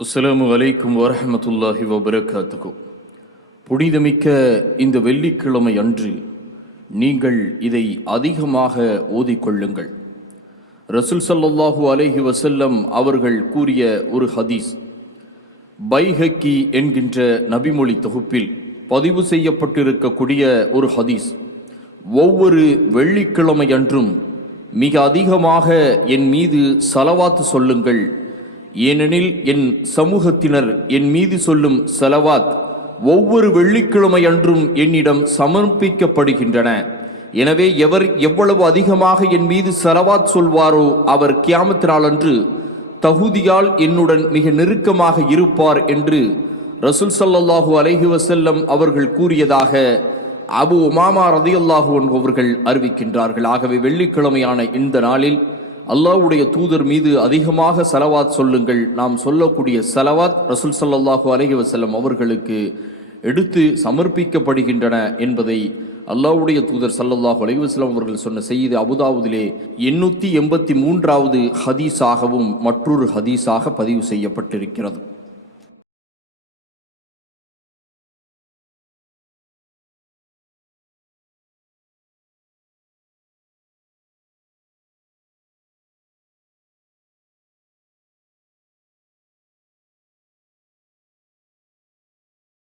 அஸ்லாமு அலைக்கும் வரஹ்மத்துல்லாஹி வபரகாத்துக்கும் புனிதமிக்க இந்த வெள்ளிக்கிழமை அன்று நீங்கள் இதை அதிகமாக ஓதிக்கொள்ளுங்கள். ரசூல் ஸல்லல்லாஹு அலஹி வசல்லம் அவர்கள் கூறிய ஒரு ஹதீஸ் பைஹக்கி என்கின்ற நபிமொழி தொகுப்பில் பதிவு செய்யப்பட்டிருக்கக்கூடிய ஒரு ஹதீஸ். ஒவ்வொரு வெள்ளிக்கிழமை அன்றும் மிக அதிகமாக என் மீது சலவாத்து சொல்லுங்கள் ஏனெனில் என் சமூகத்தினர் என் மீது சொல்லும் செலவாத் ஒவ்வொரு வெள்ளிக்கிழமை அன்றும் என்னிடம் சமர்ப்பிக்கப்படுகின்றன. எனவே எவர் எவ்வளவு அதிகமாக என் மீது செலவாத் சொல்வாரோ அவர் கியாமத்தினால் அன்று தகுதியால் என்னுடன் மிக நெருக்கமாக இருப்பார் என்று ரசூல் ஸல்லல்லாஹு அலஹி வசல்லம் அவர்கள் கூறியதாக அபு உமாமா ரதியல்லாஹு அவர்கள் அறிவிக்கின்றார்கள். ஆகவே வெள்ளிக்கிழமையான இந்த நாளில் அல்லாஹ்வுடைய தூதர் மீது அதிகமாக செலவாத் சொல்லுங்கள். நாம் சொல்லக்கூடிய செலவாத் ரசூல் சல்லாஹூ அலஹி வசல்லம் அவர்களுக்கு எடுத்து சமர்ப்பிக்கப்படுகின்றன என்பதை அல்லாவுடைய தூதர் சல்லல்லாஹு அலைஹி வஸல்லம் அவர்கள் சொன்ன செய்தி அபுதாவுதிலே எண்ணூற்றி எண்பத்தி மூன்றாவது ஹதீஸாகவும் மற்றொரு ஹதீஸாக பதிவு செய்யப்பட்டிருக்கிறது.